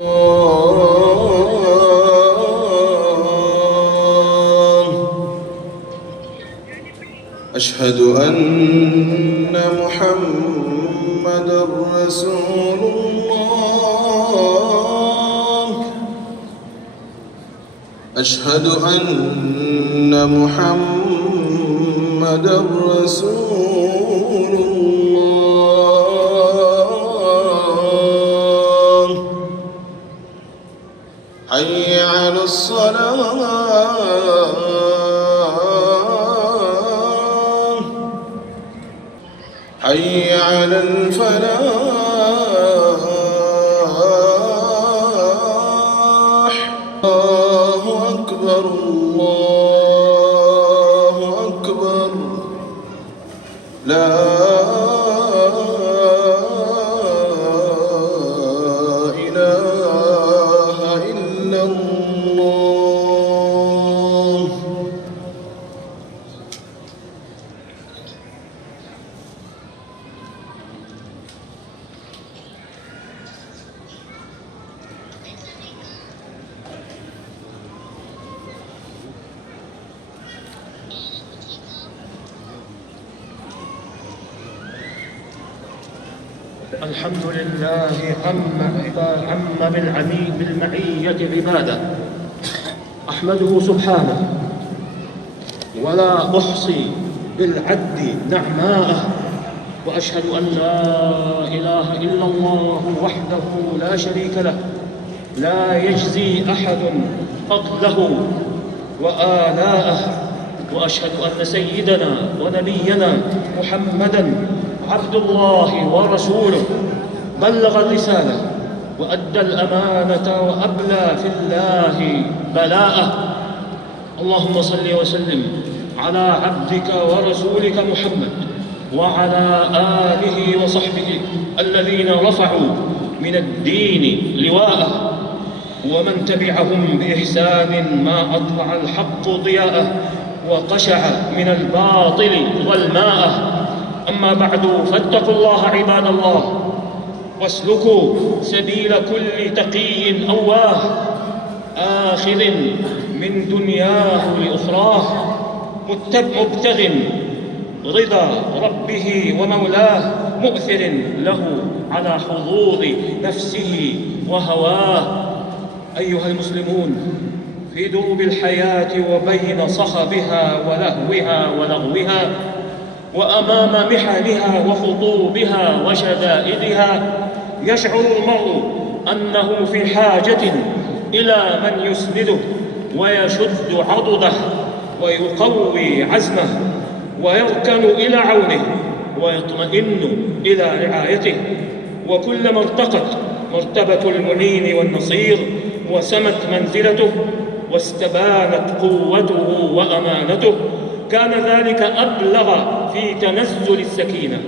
أشهد أن محمدًا رسول الله. أشهد أن محمدًا رسول الله. حي على الصلاة. حي على الفلاح. الله أكبر الله أكبر. لا إله إلا الله. الحمد لله عم بالمعية عباده. أحمده سبحانه ولا أحصي بالعد نعماءه، وأشهد أن لا إله إلا الله وحده لا شريك له، لا يجزي أحد فضله وآلاءه. وأشهد أن سيدنا ونبينا محمدًا عبد الله ورسوله، بلغ الرسالة وأدى الأمانة وأبلى في الله بلاءه. اللهم صل وسلم على عبدك ورسولك محمد وعلى آله وصحبه الذين رفعوا من الدين لواءه، ومن تبعهم بإحسان ما أطلع الحق ضياءه وقشع من الباطل ظلماءه. أما بعد، فاتقوا الله عباد الله، واسلكوا سبيل كل تقي أواه، آخذ من دنياه لأخراه، مبتغ رضا ربه ومولاه، مؤثر له على حظوظ نفسه وهواه. أيها المسلمون، في دروب الحياة وبين صخبها ولهوها ولغوها، وأمام محنها وخطوبها وشدائدها، يشعر المرء أنه في حاجة إلى من يسنده ويشد عضده ويقوي عزمه ويركن إلى عونه ويطمئن إلى رعايته. وكلما ارتقت مرتبة المعين والنصير وسمت منزلته واستبانت قوته وأمانته، كان ذلك أبلغ في تنزل السكينة